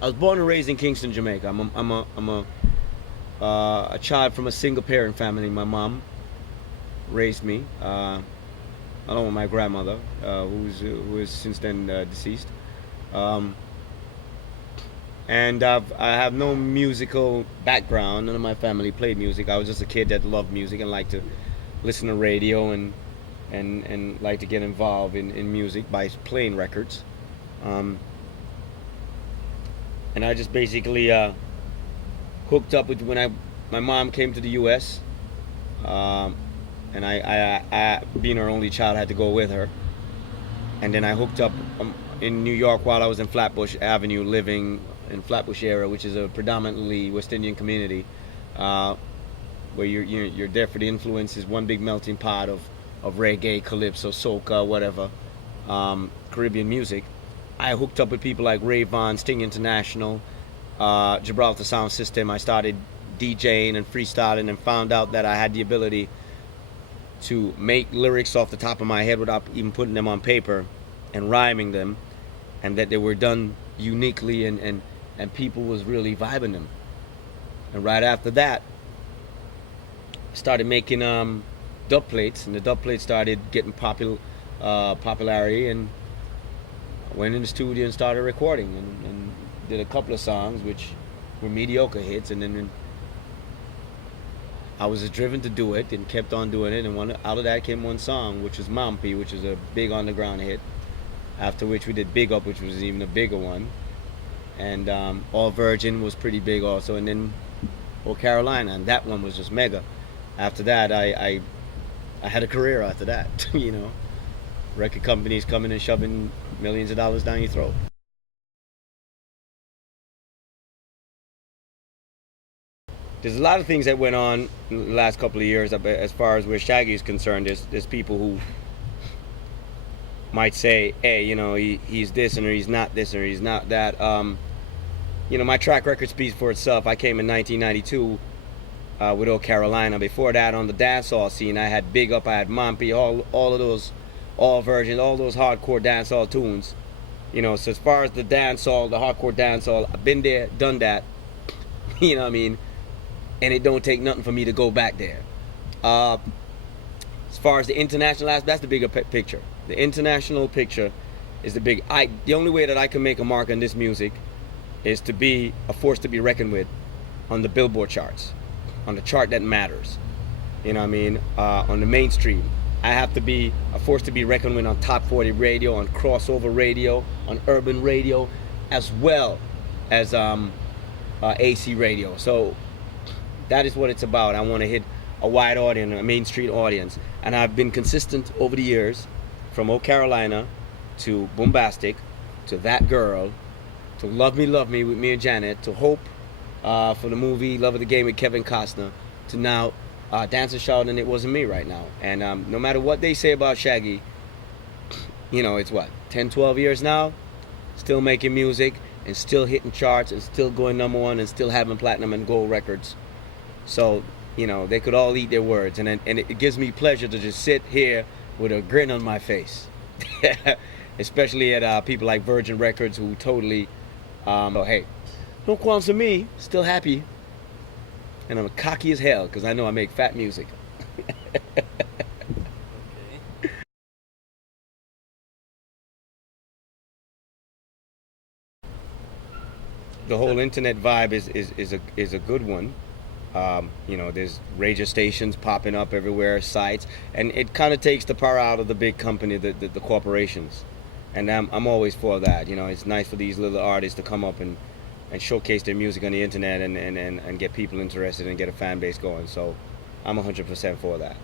I was born and raised in Kingston, Jamaica. I'm a child from a single parent family. My mom raised me along with my grandmother, who is since then deceased. Um, and I have no musical background. None of my family played music. I was just a kid that loved music and liked to listen to radio and like to get involved in music by playing records. Um, and I just basically hooked up with when I my mom came to the U.S. Um, and being her only child, had to go with her. And then I hooked up in New York while I was in Flatbush Avenue, living in Flatbush area, which is a predominantly West Indian community, uh, where you're there for the influences, one big melting pot of reggae, calypso, soca, whatever, Caribbean music. I hooked up with people like Ray Vaughan, Sting International, Gibraltar Sound System. I started DJing and freestyling and found out that I had the ability to make lyrics off the top of my head without even putting them on paper and rhyming them, and that they were done uniquely, and people was really vibing them. And right after that, I started making dub plates, and the dub plates started getting popularity, and I went in the studio and started recording, and did a couple of songs which were mediocre hits, and then I was driven to do it and kept on doing it, and out of that came one song, which was Mampi, which was a big underground hit. After which we did Big Up, which was even a bigger one, and All Virgin was pretty big also, and then Oh Carolina, and that one was just mega. After that, I had a career after that, you know, record companies coming and shoving millions of dollars down your throat. There's a lot of things that went on in the last couple of years as far as where Shaggy is concerned. There's people who might say, hey, you know, he's this or he's not this or he's not that. You know, my track record speaks for itself. I came in 1992 with Old Carolina. Before that, on the dancehall scene, I had Big Up, I had Mompi, all of those, all versions, all those hardcore dancehall tunes. You know, so as far as the dancehall, the hardcore dancehall, I've been there, done that. You know what I mean? And it don't take nothing for me to go back there. As far as the international aspect, that's the bigger picture. The international picture is the big. The only way that I can make a mark on this music is to be a force to be reckoned with on the Billboard charts, on the chart that matters. You know what I mean? On the mainstream, I have to be a force to be reckoned with on Top 40 radio, on crossover radio, on urban radio, as well as AC radio. So that is what it's about. I want to hit a wide audience, a Main Street audience, and I've been consistent over the years, from Oh Carolina to Bombastic to That Girl to Love Me with me and Janet to Hope for the movie Love of the Game with Kevin Costner to now Dance and Shout and It Wasn't Me right now. And no matter what they say about Shaggy, you know, it's what, 10, 12 years now, still making music and still hitting charts and still going number one and still having platinum and gold records. So, you know, they could all eat their words, and it gives me pleasure to just sit here with a grin on my face, especially at people like Virgin Records who totally, oh, hey, no qualms for me, still happy, and I'm cocky as hell because I know I make fat music. The whole internet vibe is a good one. You know, there's radio stations popping up everywhere, sites, and it kind of takes the power out of the big company, the corporations. And I'm always for that. You know, it's nice for these little artists to come up and showcase their music on the internet and get people interested and get a fan base going. So I'm 100% for that.